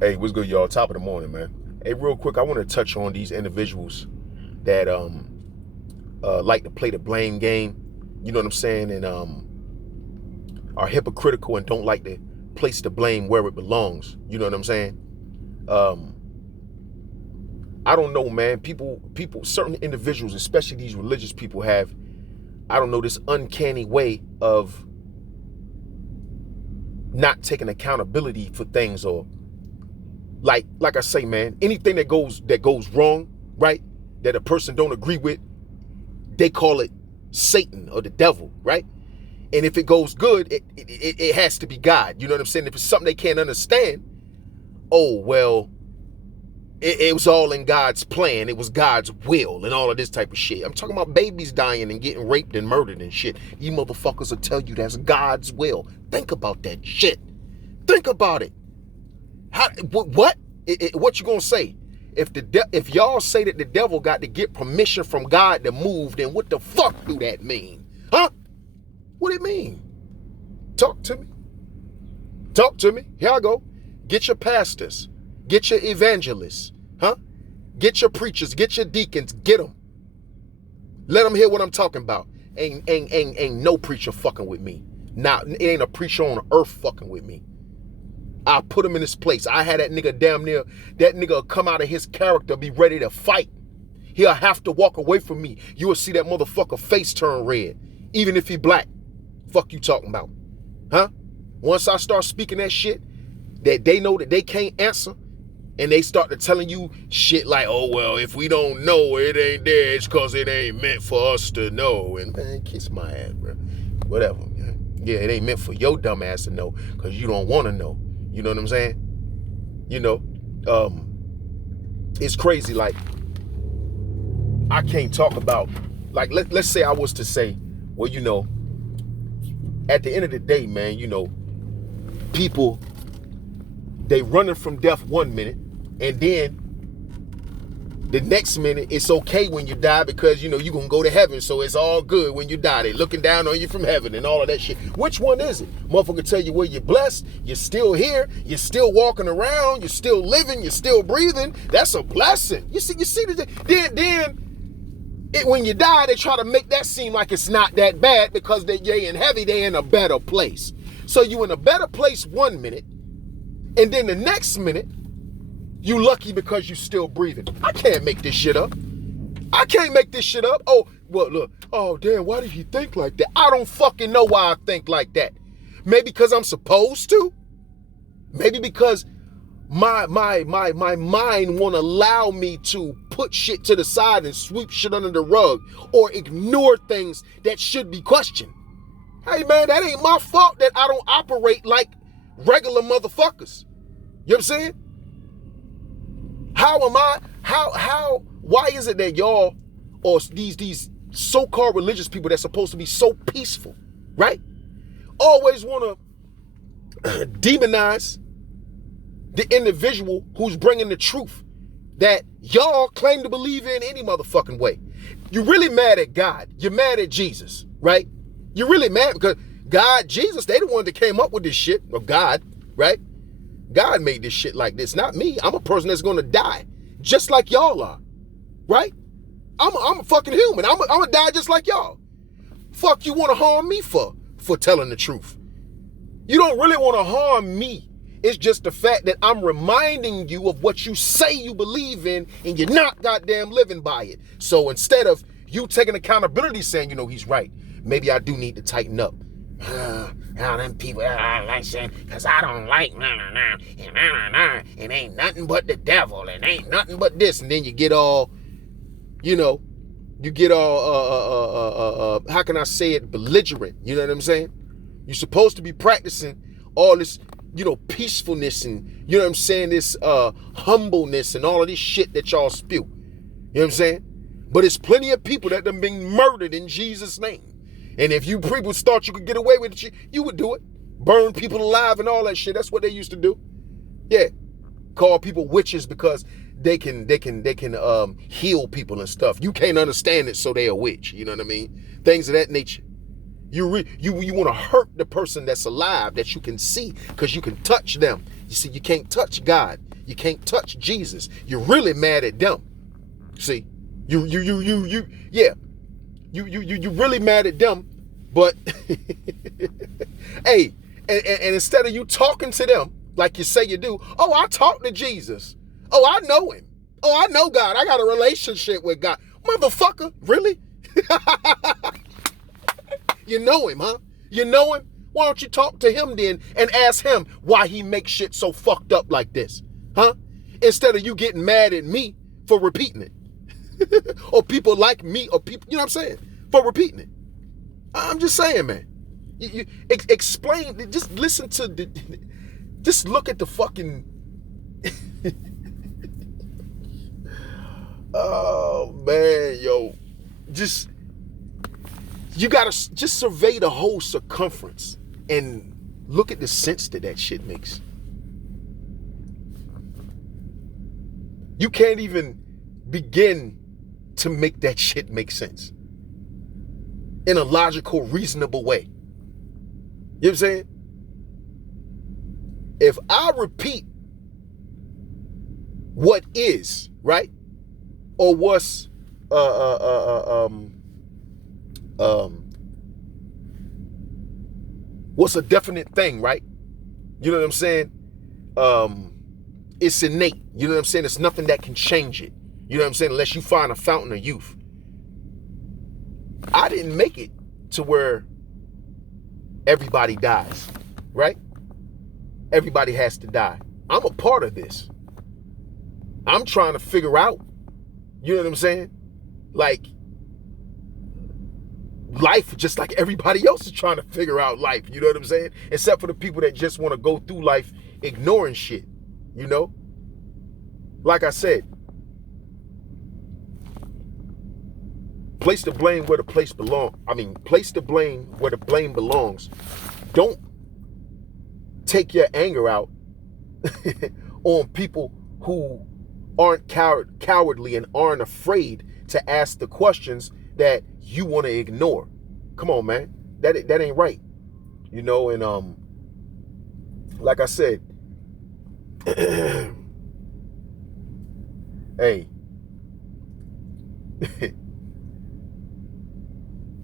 Hey, what's good, y'all? Top of the morning, man. Hey, real quick, I want to touch on these individuals that like to play the blame game. You know what I'm saying? And are hypocritical and don't like to place the blame where it belongs. You know what I'm saying? I don't know, man. People, certain individuals, especially these religious people, have, I don't know, this uncanny way of not taking accountability for things, or like I say, man, anything that goes wrong, right, that a person don't agree with, they call it Satan or the devil, right? And if it goes good, it has to be God. You know what I'm saying? If it's something they can't understand, oh well, it was all in God's plan. It was God's will and all of this type of shit. I'm talking about babies dying and getting raped and murdered and shit. You motherfuckers will tell you that's God's will. Think about that shit. Think about it. How? What? What you gonna say? If y'all say that the devil got to get permission from God to move, then what the fuck do that mean? Huh? What it mean? Talk to me. Talk to me. Here I go. Get your pastors. Get your evangelists. Huh? Get your preachers. Get your deacons. Get them. Let them hear what I'm talking about. Ain't no preacher fucking with me. Now, it ain't a preacher on earth fucking with me. I put him in his place. I had that nigga damn near, that nigga come out of his character, be ready to fight. He'll have to walk away from me. You will see that motherfucker face turn red, even if he black. Fuck you talking about? Huh? Once I start speaking that shit, that they know that they can't answer, and they start to telling you shit like, oh, well, if we don't know, it ain't there, it's because it ain't meant for us to know. And man, kiss my ass, bro. Whatever, man. Yeah, it ain't meant for your dumb ass to know because you don't want to know. You know what I'm saying? You know, it's crazy. Like, I can't talk about, like, let's say I was to say, well, you know, at the end of the day, man, you know, people, they running from death 1 minute, and then the next minute it's okay when you die because, you know, you're gonna go to heaven, so it's all good when you die. They looking down on you from heaven and all of that shit. Which one is it? Motherfucker tell you, well, you're blessed, you're still here, you're still walking around, you're still living, you're still breathing. That's a blessing. You see when you die, they try to make that seem like it's not that bad because they in heavy, they in a better place. So you in a better place 1 minute, and then the next minute, you lucky because you still breathing. I can't make this shit up. I can't make this shit up. Oh, well, look. Oh, damn, why did he think like that? I don't fucking know why I think like that. Maybe because I'm supposed to. Maybe because my mind won't allow me to put shit to the side and sweep shit under the rug or ignore things that should be questioned. Hey, man, that ain't my fault that I don't operate like regular motherfuckers. You know what I'm saying? Why is it that y'all, or these so-called religious people that's supposed to be so peaceful, right, always want to demonize the individual who's bringing the truth that y'all claim to believe in any motherfucking way? You're really mad at God. You're mad at Jesus, right? You're really mad because God, Jesus, they the one that came up with this shit, or God, right? God made this shit like this, not me. I'm a person that's gonna die, just like y'all are, right? I'm a fucking human. I'm gonna die just like y'all. Fuck you want to harm me for telling the truth? You don't really want to harm me. It's just the fact that I'm reminding you of what you say you believe in, and you're not goddamn living by it. So instead of you taking accountability, saying, you know, he's right, maybe I do need to tighten up. Them people, like saying, because I don't like, it ain't nothing but the devil, it ain't nothing but this. And then you get all, you know, how can I say it, belligerent, you know what I'm saying? You're supposed to be practicing all this, you know, peacefulness and, you know what I'm saying, this humbleness and all of this shit that y'all spew. You know what I'm saying? But it's plenty of people that done been murdered in Jesus' name. And if you people thought you could get away with it, you would do it. Burn people alive and all that shit. That's what they used to do. Yeah. Call people witches because they can heal people and stuff. You can't understand it, so they a witch. You know what I mean? Things of that nature. You want to hurt the person that's alive that you can see because you can touch them. You see, you can't touch God. You can't touch Jesus. You're really mad at them. See, you really mad at them, but hey, and instead of you talking to them like you say you do, oh, I talk to Jesus. Oh, I know him. Oh, I know God. I got a relationship with God. Motherfucker, really? You know him, huh? You know him? Why don't you talk to him then and ask him why he makes shit so fucked up like this? Huh? Instead of you getting mad at me for repeating it. Or people like me, or people, you know what I'm saying? For repeating it. I'm just saying, man. You explain, just listen to the, just look at the fucking, oh man, yo, just, you gotta just survey the whole circumference and look at the sense that shit makes. You can't even begin to make that shit make sense in a logical, reasonable way. You know what I'm saying? If I repeat what is, right? Or what's what's a definite thing, right? You know what I'm saying? It's innate. You know what I'm saying? It's nothing that can change it. You know what I'm saying? Unless you find a fountain of youth. I didn't make it to where everybody dies, right? Everybody has to die. I'm a part of this. I'm trying to figure out, you know what I'm saying? Like, life, just like everybody else is trying to figure out life, you know what I'm saying? Except for the people that just want to go through life ignoring shit, you know? Like I said, place the blame where the place belongs. Place the blame where the blame belongs. Don't take your anger out on people who aren't cowardly and aren't afraid to ask the questions that you want to ignore. Come on, man. That ain't right. You know, and like I said, hey,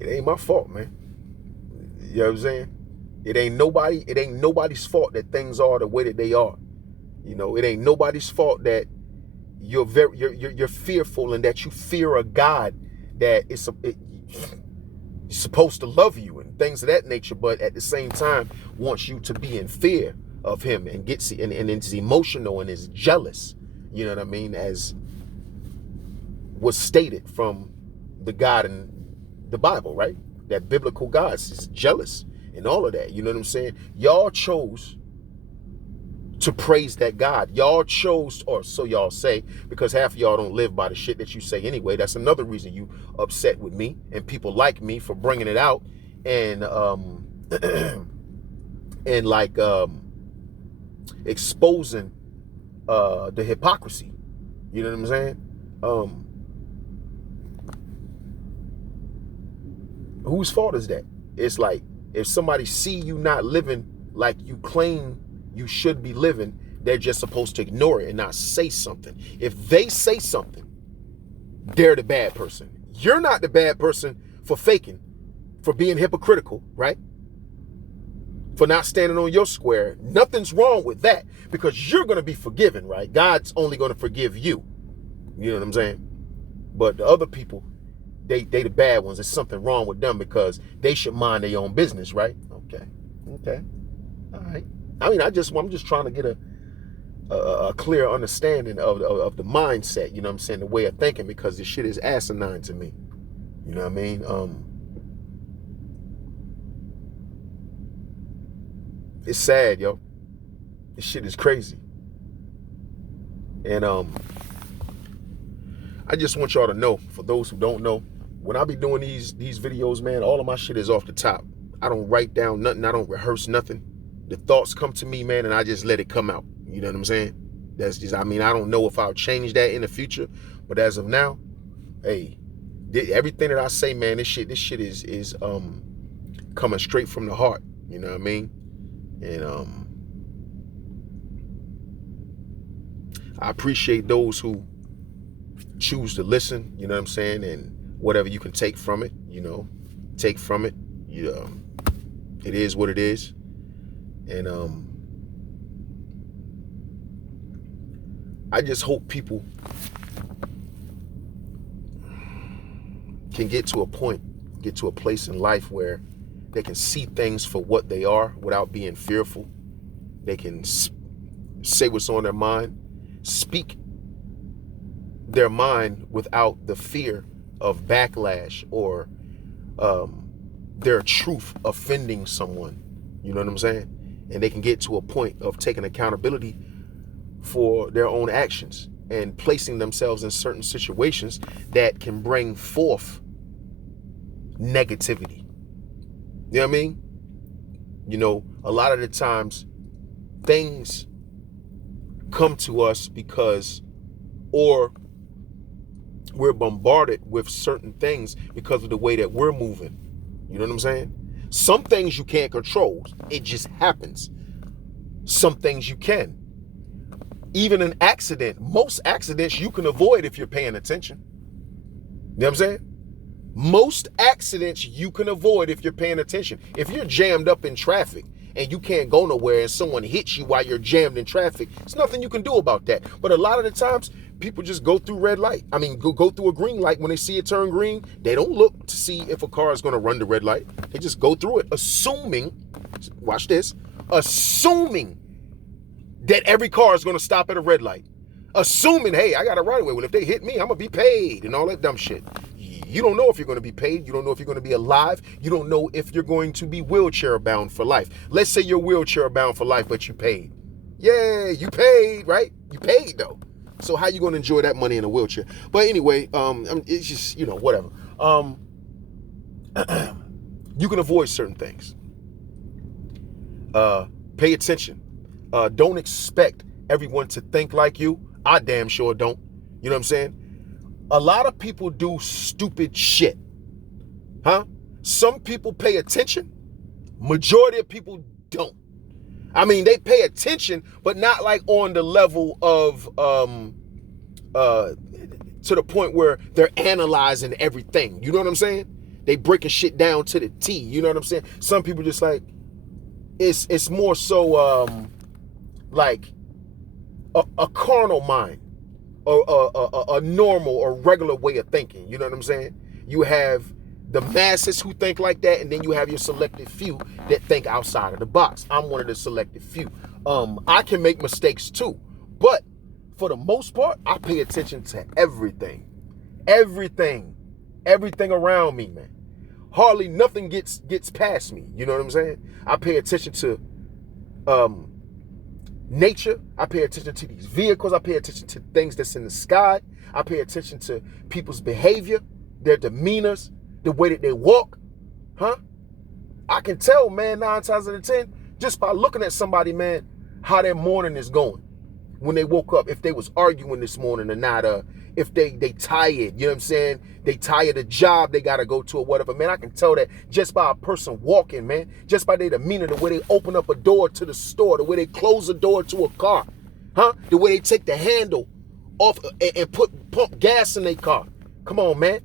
it ain't my fault, man. You know what I'm saying? It ain't nobody's fault that things are the way that they are. You know, it ain't nobody's fault that you're fearful and that you fear a God that is supposed to love you and things of that nature, but at the same time wants you to be in fear of him and is emotional and is jealous. You know what I mean? As was stated from the God in the Bible, right? That biblical God is jealous and all of that. You know what I'm saying? Y'all chose to praise that God. Y'all chose, or so y'all say, because half of y'all don't live by the shit that you say anyway. That's another reason you upset with me and people like me for bringing it out and and like exposing the hypocrisy. You know what I'm saying? Whose fault is that? It's like if somebody see you not living like you claim you should be living, they're just supposed to ignore it and not say something. If they say something, they're the bad person. You're not the bad person for faking, for being hypocritical, right? For not standing on your square. Nothing's wrong with that because you're going to be forgiven, right? God's only going to forgive you. You know what I'm saying? But the other people, they the bad ones. There's something wrong with them because they should mind their own business, right? Okay. All right. I'm just trying to get a clear understanding of the mindset, you know what I'm saying, the way of thinking, because this shit is asinine to me. You know what I mean? It's sad, yo. This shit is crazy. And I just want y'all to know, for those who don't know, when I be doing these videos, man, all of my shit is off the top. I don't write down nothing. I don't rehearse nothing. The thoughts come to me, man, and I just let it come out. You know what I'm saying? That's just, I don't know if I'll change that in the future, but as of now, hey, everything that I say, man, this shit is coming straight from the heart. You know what I mean? And I appreciate those who choose to listen, you know what I'm saying, and whatever you can take from it, take from it. It is what it is. And I just hope people can get to a place in life where they can see things for what they are without being fearful. They can say what's on their mind, speak their mind without the fear of backlash or their truth offending someone. You know what I'm saying? And they can get to a point of taking accountability for their own actions and placing themselves in certain situations that can bring forth negativity. You know what I mean? A lot of the times things come to us or we're bombarded with certain things because of the way that we're moving. You know what I'm saying? Some things you can't control. It just happens. Some things you can. Even an accident, most accidents you can avoid if you're paying attention. You know what I'm saying? Most accidents you can avoid if you're paying attention. If you're jammed up in traffic and you can't go nowhere and someone hits you while you're jammed in traffic, there's nothing you can do about that. But a lot of the times, people just go through go through a green light. When they see it turn green, they don't look to see if a car is going to run the red light. They just go through it, assuming that every car is going to stop at a red light. Assuming, hey, I got a right of way. Well, if they hit me, I'm going to be paid and all that dumb shit. You don't know if you're going to be paid. You don't know if you're going to be alive. You don't know if you're going to be wheelchair bound for life. Let's say you're wheelchair bound for life, but you paid. Yeah, you paid, right? You paid, though. So how you going to enjoy that money in a wheelchair? But anyway, it's just, whatever. You can avoid certain things. Pay attention. Don't expect everyone to think like you. I damn sure don't. You know what I'm saying? A lot of people do stupid shit. Some people pay attention. Majority of people don't. I mean, they pay attention, but not like on the level of to the point where they're analyzing everything. You know what I'm saying? They breaking shit down to the T. You know what I'm saying? Some people just like it's more so like a carnal mind. A normal or regular way of thinking. You know what I'm saying? You have the masses who think like that, and then you have your selected few that think outside of the box. I'm one of the selected few. I can make mistakes too, but for the most part, I pay attention to everything around me, man. Hardly nothing gets past me. You know what I'm saying? I pay attention to nature. I pay attention to these vehicles. I pay attention to things that's in the sky. I pay attention to people's behavior, their demeanors, the way that they walk. I can tell, man, 9 times out of 10, just by looking at somebody, man, how their morning is going. When they woke up, if they was arguing this morning or not, if they tired, you know what I'm saying? They tired of the job they got to go to or whatever. Man, I can tell that just by a person walking, man. Just by their demeanor, the way they open up a door to the store, the way they close a door to a car. The way they take the handle off and pump gas in their car. Come on, man.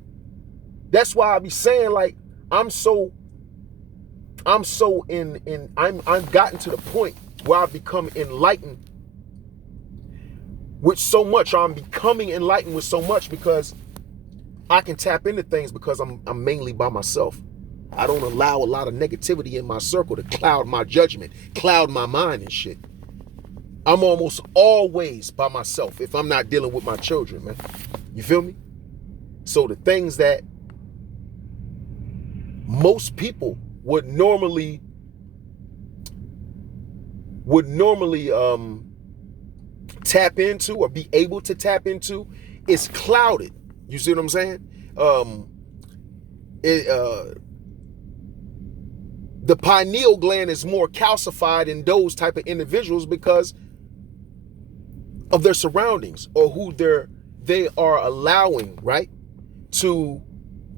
That's why I be saying, like, I've gotten to the point where I've become enlightened with so much, or I'm becoming enlightened with so much, because I can tap into things because I'm mainly by myself. I don't allow a lot of negativity in my circle to cloud my judgment, cloud my mind and shit. I'm almost always by myself if I'm not dealing with my children, man. You feel me? So the things that most people would normally tap into or be able to tap into is clouded. You see what I'm saying? The pineal gland is more calcified in those type of individuals because of their surroundings or who they are allowing, right, to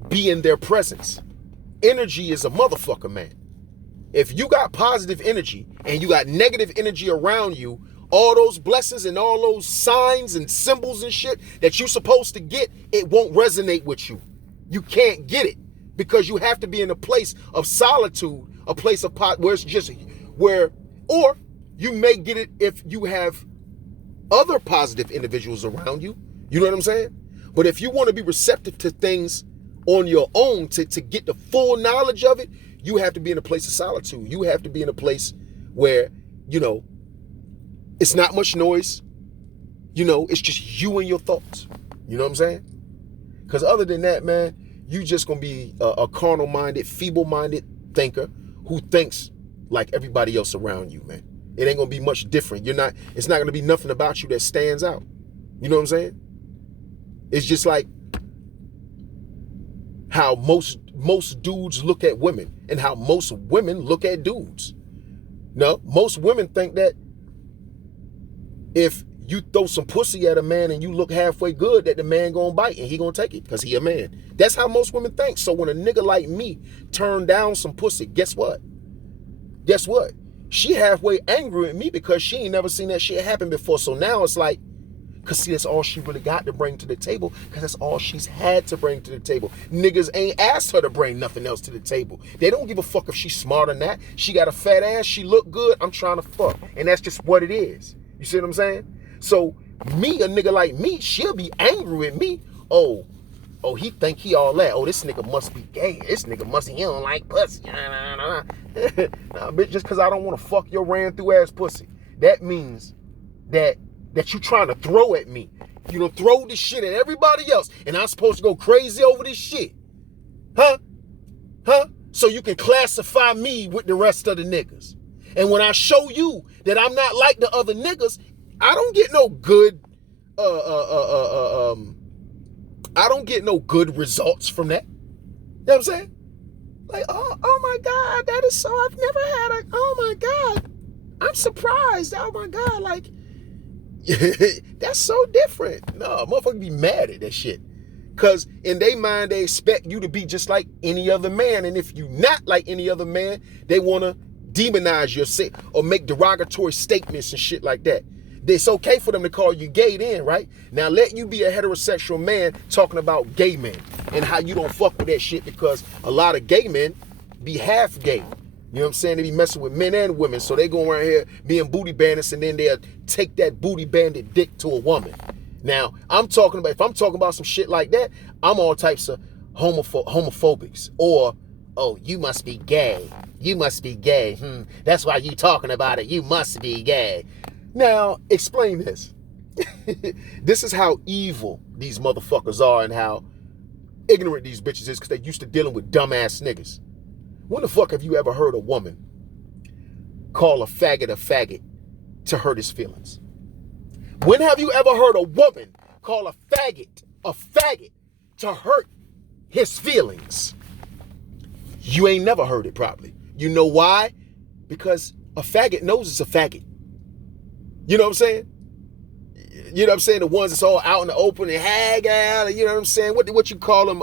be in their presence. Energy is a motherfucker, man. If you got positive energy and you got negative energy around you, all those blessings and all those signs and symbols and shit that you're supposed to get, it won't resonate with you. You can't get it because you have to be in a place of solitude, a place of where it's just or you may get it if you have other positive individuals around you. You know what I'm saying? But if you want to be receptive to things on your own to get the full knowledge of it, you have to be in a place of solitude. You have to be in a place where, it's not much noise. It's just you and your thoughts. You know what I'm saying? Because other than that, man, you just going to be a carnal-minded, feeble-minded thinker who thinks like everybody else around you, man. It ain't going to be much different. It's not going to be nothing about you that stands out. You know what I'm saying? It's just like how most dudes look at women and how most women look at dudes. No, most women think that if you throw some pussy at a man and you look halfway good, that the man gonna bite and he gonna take it because he a man. That's how most women think. So when a nigga like me turn down some pussy, guess what? Guess what? She halfway angry at me because she ain't never seen that shit happen before. So now it's like, because see, that's all she really got to bring to the table, because that's all she's had to bring to the table. Niggas ain't asked her to bring nothing else to the table. They don't give a fuck if she's smart or not. She got a fat ass, she look good, I'm trying to fuck. And that's just what it is. You see what I'm saying? So me, a nigga like me, she'll be angry at me. Oh, he think he all that. Oh, this nigga must be gay. This nigga he don't like pussy. Nah, bitch, just because I don't want to fuck your ran through ass pussy, that means that you trying to throw at me. You don't throw this shit at everybody else, and I'm supposed to go crazy over this shit. Huh? So you can classify me with the rest of the niggas. And when I show you that I'm not like the other niggas, I don't get no good I don't get no good results from that. You know what I'm saying? Like, oh my God, that is so, I've never had oh my God, I'm surprised. Oh my God, like, that's so different. No, motherfucker be mad at that shit. Because in their mind, they expect you to be just like any other man. And if you not like any other man, they want to demonize your shit or make derogatory statements and shit like that. It's okay for them to call you gay then, right? Now let you be a heterosexual man talking about gay men and how you don't fuck with that shit, because a lot of gay men be half gay. You know what I'm saying? They be messing with men and women. So they go around here being booty bandits, and then they'll take that booty bandit dick to a woman. Now, if I'm talking about some shit like that, I'm all types of homophobics. Or, oh, you must be gay. You must be gay. That's why you talking about it. You must be gay. Now, explain this. This is how evil these motherfuckers are and how ignorant these bitches is, because they used to dealing with dumbass niggas. When the fuck have you ever heard a woman call a faggot to hurt his feelings? When have you ever heard a woman call a faggot to hurt his feelings? You ain't never heard it probably. You know why? Because a faggot knows it's a faggot. You know what I'm saying? You know what I'm saying? The ones that's all out in the open and hag out, you know what I'm saying? What you call them?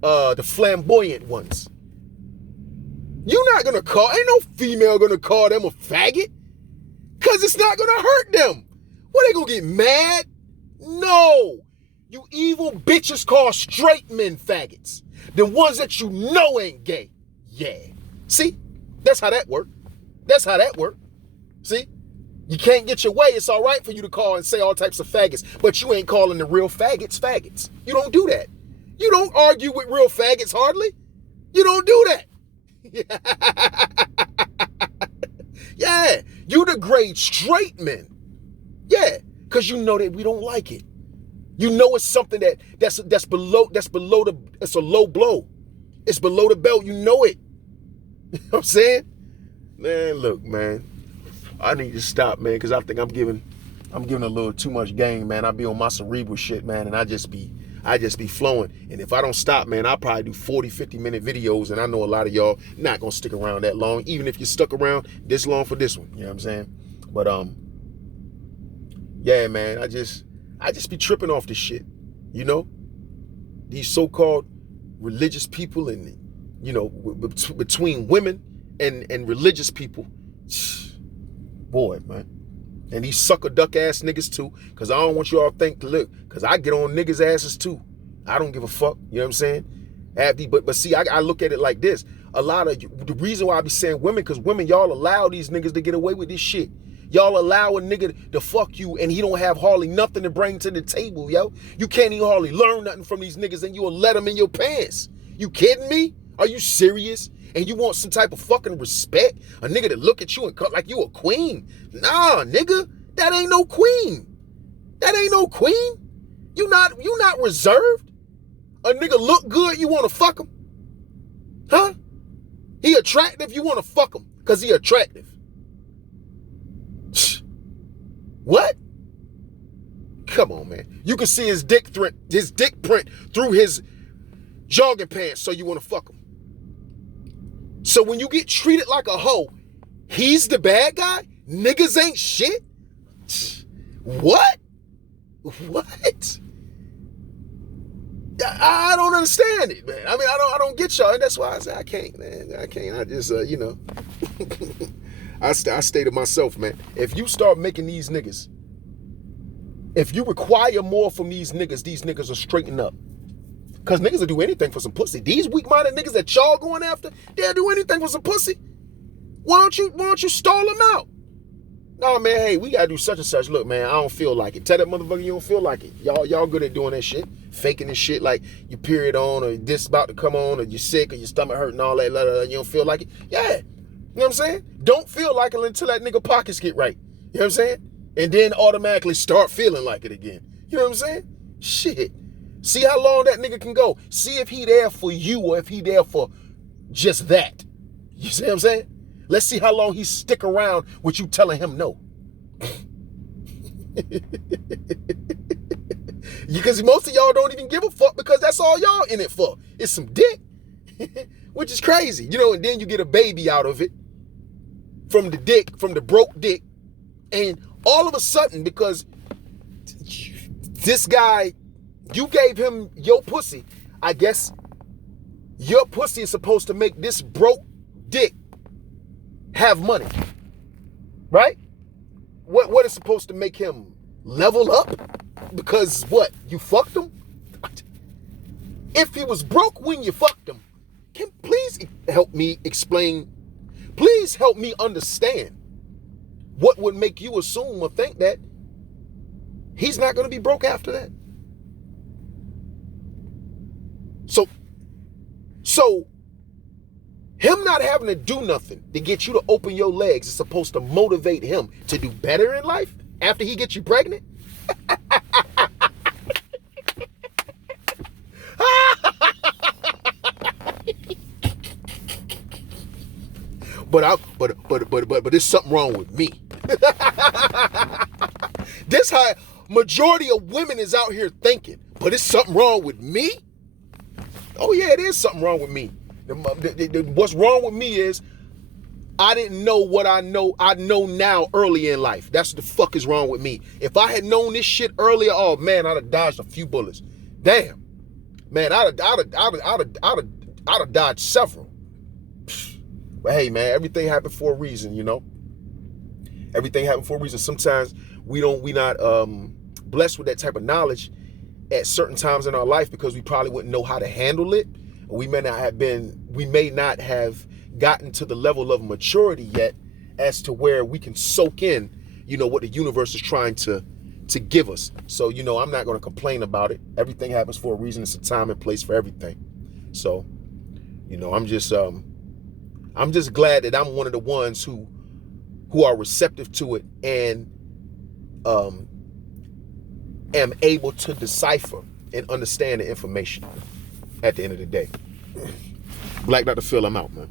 The flamboyant ones. You're not gonna ain't no female gonna call them a faggot, because it's not gonna hurt them. What, they gonna get mad? No. You evil bitches call straight men faggots. The ones that you know ain't gay. Yeah. See? That's how that work. See? You can't get your way. It's all right for you to call and say all types of faggots, but you ain't calling the real faggots. You don't do that. You don't argue with real faggots hardly. You don't do that. Yeah. You degrade straight men. Yeah. Because you know that we don't like it. You know it's something that's below it's a low blow. It's below the belt. You know it. You know what I'm saying? Man, look, man. I need to stop, man, because I think I'm giving a little too much game, man. I be on my cerebral shit, man, and I just be flowing. And if I don't stop, man, I'll probably do 40, 50-minute videos, and I know a lot of y'all not gonna stick around that long, even if you stuck around this long for this one. You know what I'm saying? But yeah, man, I just be tripping off this shit. You know? These so-called religious people, and you know, between women and religious people. Boy, man. And these sucker duck ass niggas too, because I don't want you all to think, look, because I get on niggas' asses too. I don't give a fuck. You know what I'm saying? But see, I look at it like this. A lot of the reason why I be saying women, because women, y'all allow these niggas to get away with this shit. Y'all allow a nigga to fuck you and he don't have hardly nothing to bring to the table, yo. You can't even hardly learn nothing from these niggas and you will let them in your pants. You kidding me? Are you serious? And you want some type of fucking respect? A nigga to look at you and cut like you a queen? Nah, nigga, that ain't no queen. That ain't no queen. You not reserved. A nigga look good, you want to fuck him? Huh? He attractive, you want to fuck him because he attractive. What? Come on, man. You can see his dick print through his jogging pants, so you want to fuck him. So when you get treated like a hoe, he's the bad guy? Niggas ain't shit? What? What? I don't understand it, man. I mean, I don't get y'all, and that's why I say I can't, man. I can't. I just, I stay to myself, man. If you start making these niggas, if you require more from these niggas will straighten up. Because niggas will do anything for some pussy. These weak-minded niggas that y'all going after, they'll do anything for some pussy. Why don't you stall them out? No, man, hey, we gotta do such and such. Look, man, I don't feel like it. Tell that motherfucker you don't feel like it. Y'all good at doing that shit. Faking this shit like your period on or this about to come on or you're sick or your stomach hurt and all that. You don't feel like it. Yeah. You know what I'm saying? Don't feel like it until that nigga pockets get right. You know what I'm saying? And then automatically start feeling like it again. You know what I'm saying? Shit. See how long that nigga can go. See if he there for you or if he there for just that. You see what I'm saying? Let's see how long he stick around with you telling him no. Because most of y'all don't even give a fuck because that's all y'all in it for. It's some dick. Which is crazy. You know, and then you get a baby out of it. From the dick, from the broke dick. And all of a sudden, because this guy, you gave him your pussy, I guess your pussy is supposed to make this broke dick have money. Right? What is supposed to make him level up? Because what? You fucked him? If he was broke when you fucked him, can please help me explain? Please help me understand what would make you assume or think that he's not going to be broke after that. So him not having to do nothing to get you to open your legs is supposed to motivate him to do better in life after he gets you pregnant? But there's something wrong with me. This how majority of women is out here thinking, but it's something wrong with me? Oh yeah, it is something wrong with me. What's wrong with me is I didn't know what I know now early in life. That's what the fuck is wrong with me. If I had known this shit earlier, oh man, I'd have dodged a few bullets. Damn. Man, I'd have dodged several. But hey man, everything happened for a reason, you know? Everything happened for a reason. Sometimes we not blessed with that type of knowledge at certain times in our life because we probably wouldn't know how to handle it. We may not have gotten to the level of maturity yet as to where we can soak in, you know, what the universe is trying to give us. So, you know, I'm not going to complain about it. Everything happens for a reason. It's a time and place for everything. So, you know, I'm just glad that I'm one of the ones who are receptive to it and am able to decipher and understand the information at the end of the day. Black Dr. Phil, I'm out, man.